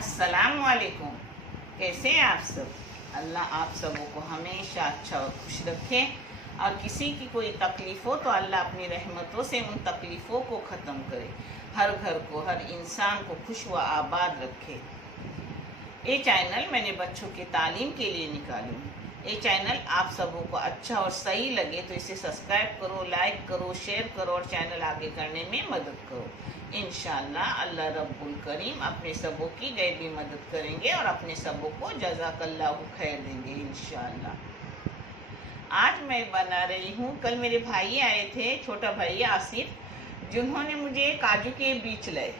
अस्सलाम वालेकुम। कैसे हैं आप सब? अल्लाह आप सबों को हमेशा अच्छा और खुश रखे और किसी की कोई तकलीफ़ हो तो अल्लाह अपनी रहमतों से उन तकलीफ़ों को ख़त्म करे, हर घर को, हर इंसान को खुश व आबाद रखे। ये चैनल मैंने बच्चों की तालीम के लिए निकाली हूँ। ये चैनल आप सबों को अच्छा और सही लगे तो इसे सब्सक्राइब करो, लाइक करो, शेयर करो और चैनल आगे करने में मदद करो। इंशाअल्लाह अल्लाह रब्बुल करीम अपने सबों की गैबी मदद करेंगे और अपने सबों को जज़ाकल्लाहु खैर देंगे इंशाअल्लाह। आज मैं बना रही हूँ, कल मेरे भाई आए थे, छोटा भाई आसिफ, जिन्होंने मुझे काजू के बीज लाए।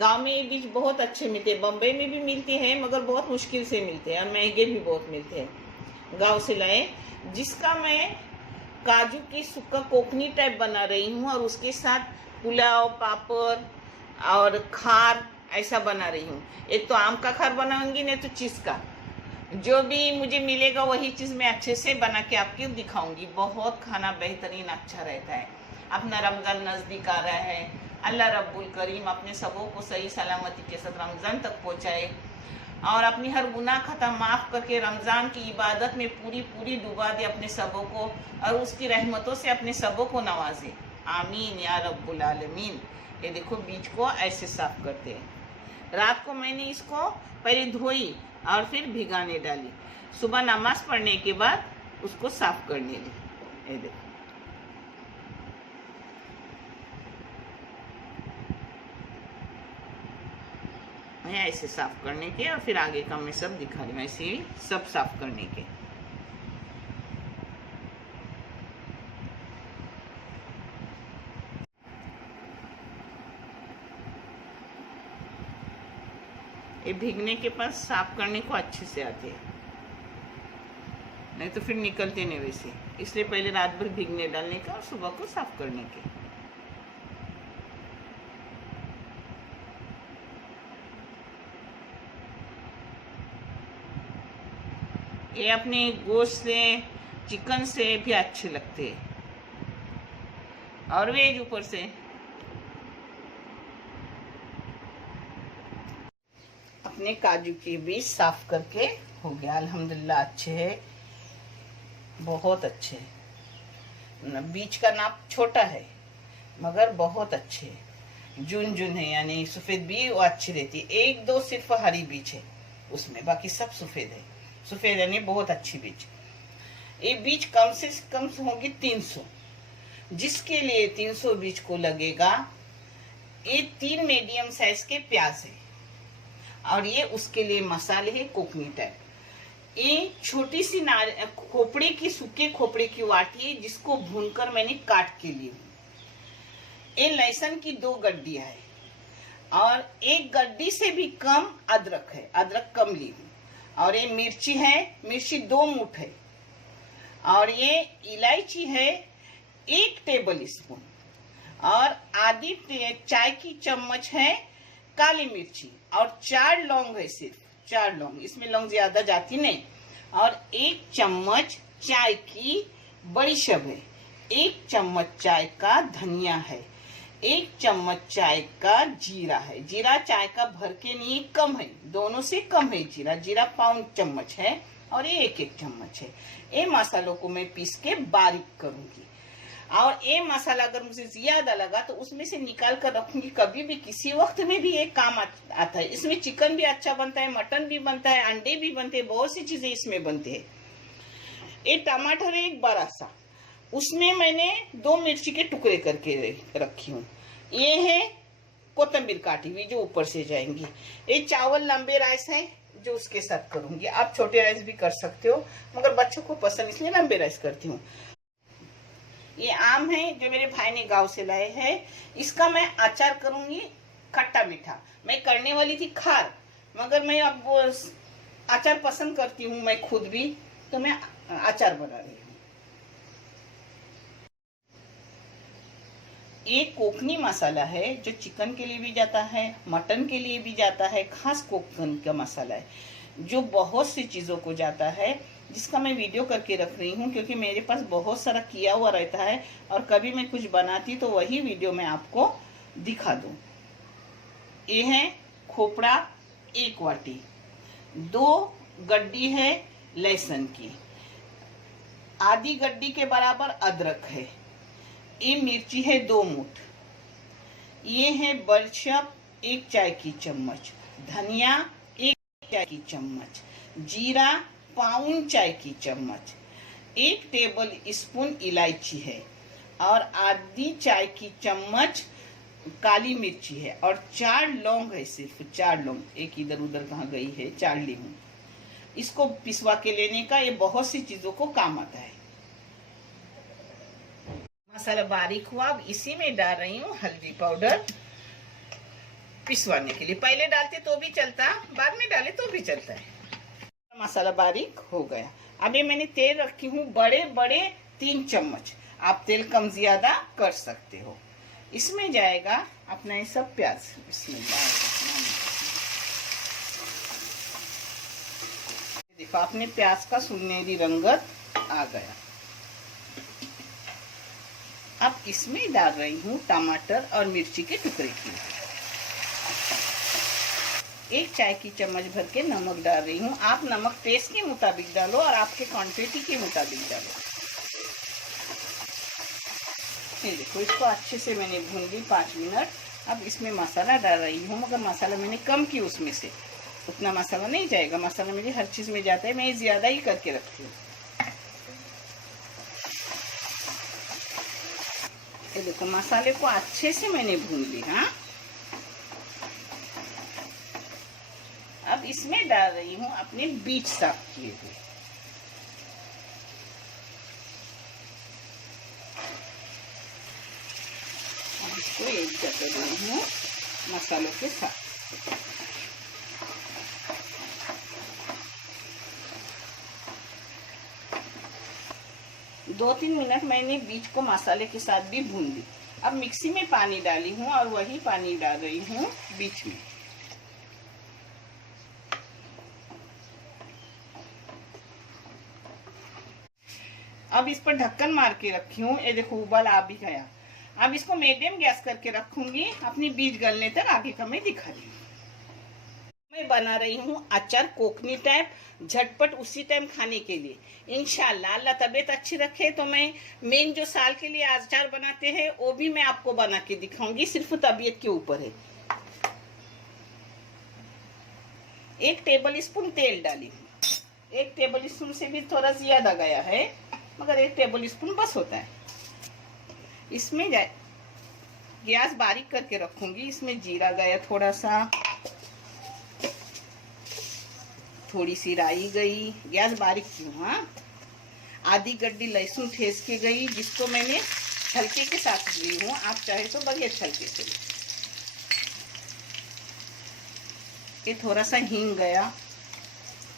गांव में ये बीज बहुत अच्छे मिलते हैं, बम्बई में भी मिलते हैं मगर बहुत मुश्किल से मिलते हैं और महंगे भी बहुत मिलते हैं। गांव से लाए, जिसका मैं काजू की सुक्का कोकनी टाइप बना रही हूँ और उसके साथ पुलाव, पापड़ और खार ऐसा बना रही हूँ। एक तो आम का खार बनाऊंगी, नहीं तो चीज़ का। जो भी मुझे मिलेगा वही चीज़ मैं अच्छे से बना के आपको दिखाऊंगी। बहुत खाना बेहतरीन अच्छा रहता है। अपना रमज़ान नज़दीक आ रहा है, अल्लाह रब्बुल करीम अपने सबों को सही सलामती के साथ रमज़ान तक पहुँचाए और अपनी हर गुनाह खता माफ़ करके रमज़ान की इबादत में पूरी पूरी डुबा दे अपने सबों को और उसकी रहमतों से अपने सबों को नवाजे। आमीन या रब्बुल आलमीन। ये देखो बीज को ऐसे साफ करते हैं। रात को मैंने इसको पहले धोई और फिर भिगाने डाली। सुबह नमाज पढ़ने के बाद उसको साफ करने ली। ये देखो मैं ऐसे साफ करने के और फिर आगे का मैं सब दिखा रही हूँ, ऐसे ही सब साफ करने के। ये भीगने के पास साफ करने को अच्छे से आते हैं, नहीं तो फिर निकलते नहीं वैसे। इसलिए पहले रात भर भीगने डालने का और सुबह को साफ करने के। ये अपने गोश्त से, चिकन से भी अच्छे लगते हैं और वेज ऊपर से। अपने काजू के बीज साफ करके हो गया अल्हम्दुलिल्लाह। अच्छे है, बहुत अच्छे है। बीज का नाप छोटा है मगर बहुत अच्छे है, जुन जुन है, यानी सफ़ेद भी वो अच्छी रहती है। एक दो सिर्फ हरी बीज है उसमें, बाकी सब सफ़ेद है। सफ़ेद यानी बहुत अच्छी बीज। ये बीज कम से कम होगी 300। जिसके लिए 300 बीज को लगेगा, ये 3 मीडियम साइज के प्याज है और ये उसके लिए मसाले है कोकनी टाइप। ये छोटी सी खोपड़े की, सूखे खोपड़े की वाटी है जिसको भूनकर मैंने काट के ली हूँ। ये लहसुन की 2 गड्डियां है और 1 गड्डी से भी कम अदरक है, अदरक कम ली हूँ। और ये मिर्ची है, मिर्ची 2 मुठ है और ये इलायची है 1 टेबल स्पून और आधी चाय की चम्मच है काली मिर्ची और 4 लौंग है, सिर्फ 4 लौंग, इसमें लौंग ज्यादा जाती नहीं। और 1 चम्मच चाय की बड़ी शब है, 1 चम्मच चाय का धनिया है, 1 चम्मच चाय का जीरा है। जीरा चाय का भर के नहीं, कम है, दोनों से कम है जीरा। जीरा पाउन चम्मच है और ये 1 चम्मच है। ये मसालों को मैं पीस के बारीक करूंगी और ये मसाला अगर मुझे ज्यादा लगा तो उसमें से निकाल कर रखूंगी। कभी भी किसी वक्त में भी ये काम आता है। इसमें चिकन भी अच्छा बनता है, मटन भी बनता है, अंडे भी बनते हैं, बहुत सी चीजें इसमें बनते हैं। ये टमाटर है 1 बड़ा सा, उसमें मैंने 2 मिर्ची के टुकड़े करके रखी हूँ। ये है कोतंबीर काटी हुई जो ऊपर से जाएंगी। ये चावल लंबे राइस है जो उसके साथ करूंगी। आप छोटे राइस भी कर सकते हो मगर बच्चों को पसंद इसलिए लंबे राइस करती हूँ। ये आम है जो मेरे भाई ने गांव से लाए हैं, इसका मैं अचार करूंगी खट्टा मीठा। मैं करने वाली थी खार मगर मैं अब वो अचार पसंद करती हूँ मैं खुद भी, तो मैं अचार बना रही हूँ। ये कोकनी मसाला है जो चिकन के लिए भी जाता है, मटन के लिए भी जाता है। खास कोकन का मसाला है जो बहुत सी चीज़ों को जाता है, जिसका मैं वीडियो करके रख रही हूँ क्योंकि मेरे पास बहुत सारा किया हुआ रहता है और कभी मैं कुछ बनाती तो वही वीडियो मैं आपको दिखा दूँ। ये है खोपड़ा 1 वाटी, 2 गड्डी है लहसुन की, आधी गड्डी के बराबर अदरक है, ये मिर्ची है 2 मुठ, ये है बलशप 1 चाय की चम्मच, धनिया 1 चाय की चम्मच, जीरा पाउन चाय की चम्मच, 1 टेबल स्पून इलायची है और आधी चाय की चम्मच काली मिर्ची है और 4 लौंग है, सिर्फ 4 लौंग, एक इधर उधर कहाँ गई है, 4 ली हूँ। इसको पिसवा के लेने का, ये बहुत सी चीजों को काम आता है। मसाला बारीक हुआ, अब इसी में डाल रही हूँ हल्दी पाउडर पिसवाने के लिए। पहले डालते तो भी चलता, बाद में डाले तो भी चलता है। मसाला बारीक हो गया। अब ये मैंने तेल रखी हूँ बड़े बड़े 3 चम्मच, आप तेल कम ज्यादा कर सकते हो। इसमें जाएगा अपना ये सब प्याज, इसमें देखो अपने प्याज का सुनहरी रंगत आ गया। अब इसमें डाल रही हूँ टमाटर और मिर्ची के टुकड़े की। 1 चाय की चम्मच भर के नमक डाल रही हूँ। आप नमक टेस्ट के मुताबिक डालो और आपके क्वांटिटी के मुताबिक डालो। ये देखो इसको अच्छे से मैंने भून ली 5 मिनट। अब इसमें मसाला डाल रही हूँ, मगर मसाला मैंने कम की, उसमें से उतना मसाला नहीं जाएगा। मसाला मेरी हर चीज में जाता है, मैं ज्यादा ही करके रखती हूँ। ये देखो मसाले को अच्छे से मैंने भून ली। हाँ, अब इसमें डाल रही हूँ अपने बीज साफ किए हुए। इसको एक कर रही हूँ मसालों के साथ। दो 3 मिनट मैंने बीज को मसाले के साथ भी भून ली। अब मिक्सी में पानी डाली हूँ और वही पानी डाल रही हूँ बीच में। अब इस पर ढक्कन मार के रखी हूँ। ये देखो उबाल आ भी गया। अब इसको मीडियम गैस करके रखूंगी, अपनी बीज गलने तक। आगे का मैं दिखा रही हूँ। मैं बना रही हूँ अचार कोकनी टाइप, झटपट उसी टाइम खाने के लिए। इंशाल्लाह अल्लाह तबीयत अच्छी रखे तो मैं मेन जो साल के लिए अचार बनाते हैं वो भी मैं आपको बना के दिखाऊंगी, सिर्फ तबीयत के ऊपर है। 1 टेबल स्पून तेल डाली हूँ। 1 टेबल स्पून से भी थोड़ा ज्यादा गया है, मगर 1 टेबल स्पून बस होता है। इसमें गैस बारीक करके रखूंगी। इसमें जीरा गया थोड़ा सा, थोड़ी सी राई गई, गैस बारीक की हूँ। हाँ, आधी गड्डी लहसुन ठेस के गई, जिसको मैंने छलके के साथ ली हूँ। आप चाहे तो बगैर छलके से। ये थोड़ा सा हींग गया,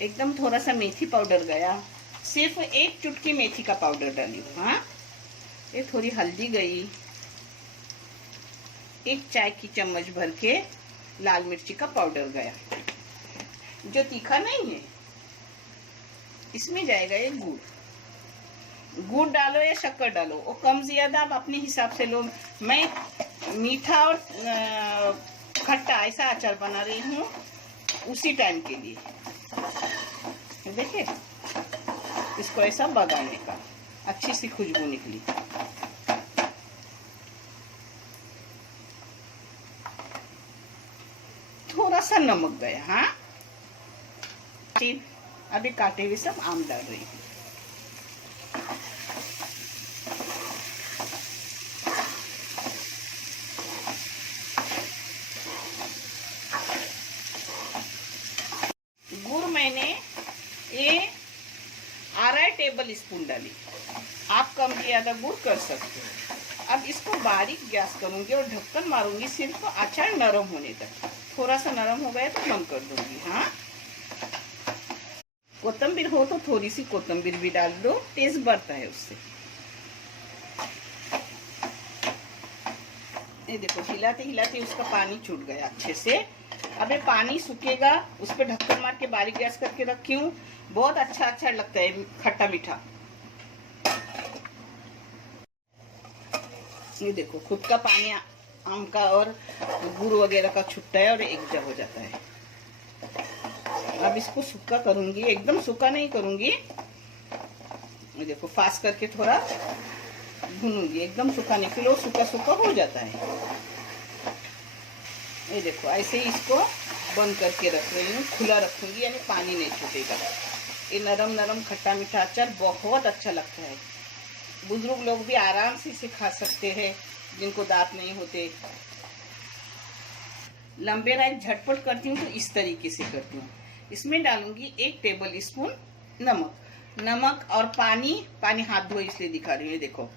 एकदम थोड़ा सा मेथी पाउडर गया, सिर्फ 1 चुटकी मेथी का पाउडर डाली हूँ। हाँ, ये थोड़ी हल्दी गई, 1 चाय की चम्मच भर के लाल मिर्ची का पाउडर गया, जो तीखा नहीं है। इसमें जाएगा ये गुड़ डालो या शक्कर डालो, वो कम ज्यादा आप अपने हिसाब से लो। मैं मीठा और खट्टा ऐसा अचार बना रही हूँ उसी टाइम के लिए। देखिए इसको ऐसा बगाने का, अच्छी सी खुशबू निकली। थोड़ा सा नमक गया। हाँ, अभी काटे हुए सब आम डाल रही हूँ। गुड़ मैंने ये 1/2 टेबल स्पून डाली, आप कम ज्यादा गुड़ कर सकते हो। अब इसको बारीक गैस करूंगी और ढक्कन मारूंगी, सिर्फ अचार नरम होने तक। थोड़ा सा नरम हो गया तो बंद कर दूंगी। हाँ, कोतंबीर हो तो थोड़ी सी कोतंबीर भी डाल दो, टेस्ट बढ़ता है उससे। ये देखो हिलाते हिलाते उसका पानी छूट गया अच्छे से। अब ये पानी सूखेगा, उस पर ढक्कन मार के बारीक गैस करके रखी हूँ। बहुत अच्छा अच्छा लगता है, खट्टा मीठा। ये देखो खुद का पानी आम का और गुड़ वगैरह का छुट्टा है और एक जग हो जाता है। अब इसको सूखा करूंगी, एकदम सूखा नहीं करूंगी, देखो फास्ट करके थोड़ा भूनूंगी, एकदम सूखा नहीं, फिर वो सूखा सूखा हो जाता है। ये देखो ऐसे ही इसको बंद करके रख रही हूँ, खुला रखूंगी, यानी पानी नहीं छूटेगा। ये नरम नरम खट्टा मीठा अचार बहुत अच्छा लगता है। बुजुर्ग लोग भी आराम से इसे खा सकते हैं, जिनको दांत नहीं होते। लंबे राइस झटपट करती हूँ तो इस तरीके से करती हूँ। इसमें डालूंगी 1 टेबल स्पून नमक और पानी हाथ धोए इसलिए दिखा रही हूँ। देखो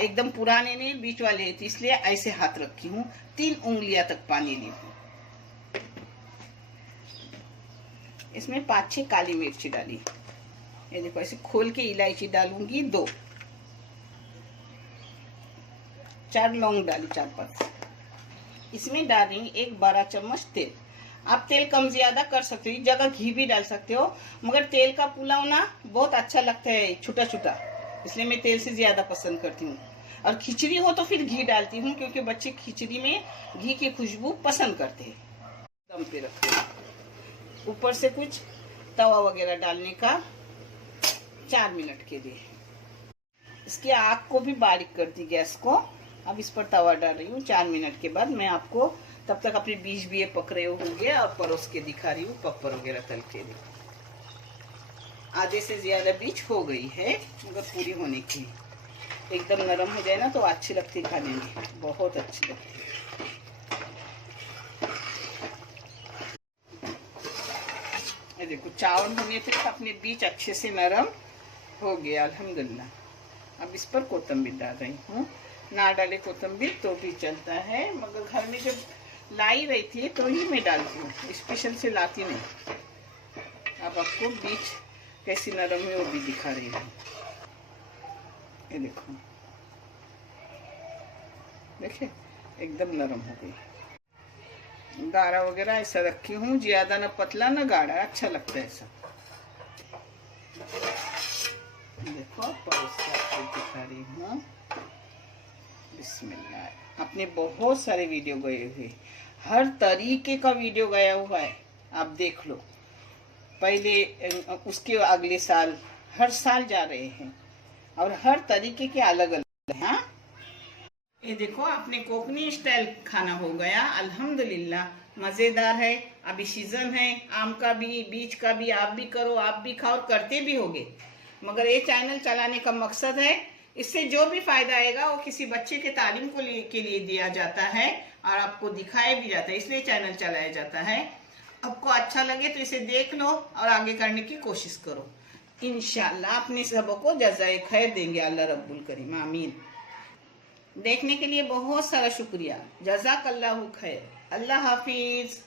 एकदम पुराने नहीं, बीच वाले हैं, तो इसलिए ऐसे हाथ रखी हूँ। 3 उंगलियां तक पानी ली हूँ। इसमें 5-6 काली मिर्ची डाली। ये देखो ऐसे खोल के इलायची डालूंगी 2, 4 लौंग डाली, 4-5। इसमें डाल रही हूँ 1 बड़ा चम्मच तेल। आप तेल कम ज्यादा कर सकते हो, इस जगह घी भी डाल सकते हो, मगर तेल का पुलाव ना बहुत अच्छा लगता है छोटा छोटा, इसलिए मैं तेल से ज्यादा पसंद करती हूँ। और खिचड़ी हो तो फिर घी डालती हूँ, क्योंकि बच्चे खिचड़ी में घी की खुशबू पसंद करते हैं। दम पे रखते हैं, ऊपर से कुछ तवा वगैरह डालने का 4 मिनट के लिए। इसकी आग को भी बारीक कर दी गैस को। अब इस पर तवा डाल रही हूँ। 4 मिनट के बाद मैं आपको तब तक अपने बीज भी पक रहे होंगे और परोस के दिखा रही हूँ, पप्पर वगैरह तल के। आधे से ज्यादा बीज हो गई है, मगर पूरी होने की। एकदम नरम हो जाए ना तो अच्छी लगती है खाने में, बहुत अच्छी लगती है। ये देखो चावल होने तक अपने बीज अच्छे से नरम हो गया अल्हम्दुलिल्लाह। अब इस पर कोतंबीर डाल रही हूँ। ना डाले कोतंबीर तो भी चलता है, मगर घर में जब लाई रही थी तो ही मैं डालती हूँ, स्पेशल से लाती नहीं। अब आपको बीज कैसी नरम है वो भी दिखा रही हूँ। ये देखो, देखिए एकदम नरम हो गई। गाढ़ा वगैरह ऐसा रखी हूँ, ज्यादा ना पतला ना गाढ़ा, अच्छा लगता है ऐसा। देखो परोस के दिखा रही हूँ। बिस्मिल्लाह। अपने बहुत सारे वीडियो गए हुए, हर तरीके का वीडियो गया हुआ है, आप देख लो। पहले उसके अगले साल, हर साल जा रहे हैं, और हर तरीके के अलग अलग। हाँ ये देखो अपने कोकनी स्टाइल खाना हो गया अल्हम्दुलिल्लाह, मजेदार है। अभी सीजन है आम का भी, बीज का भी। आप भी करो, आप भी खाओ, करते भी होगे। मगर ये चैनल चलाने का मकसद है, इससे जो भी फायदा आएगा वो किसी बच्चे के तालीम के लिए दिया जाता है और आपको दिखाया भी जाता है, इसलिए चैनल चलाया जाता है। आपको अच्छा लगे तो इसे देख लो और आगे करने की कोशिश करो। इंशाल्लाह अपने सबको जज़ाए खैर देंगे अल्लाह रब्बुल करीम, आमीन। देखने के लिए बहुत सारा शुक्रिया। जज़ाकल्लाहु खैर। अल्लाह हाफिज।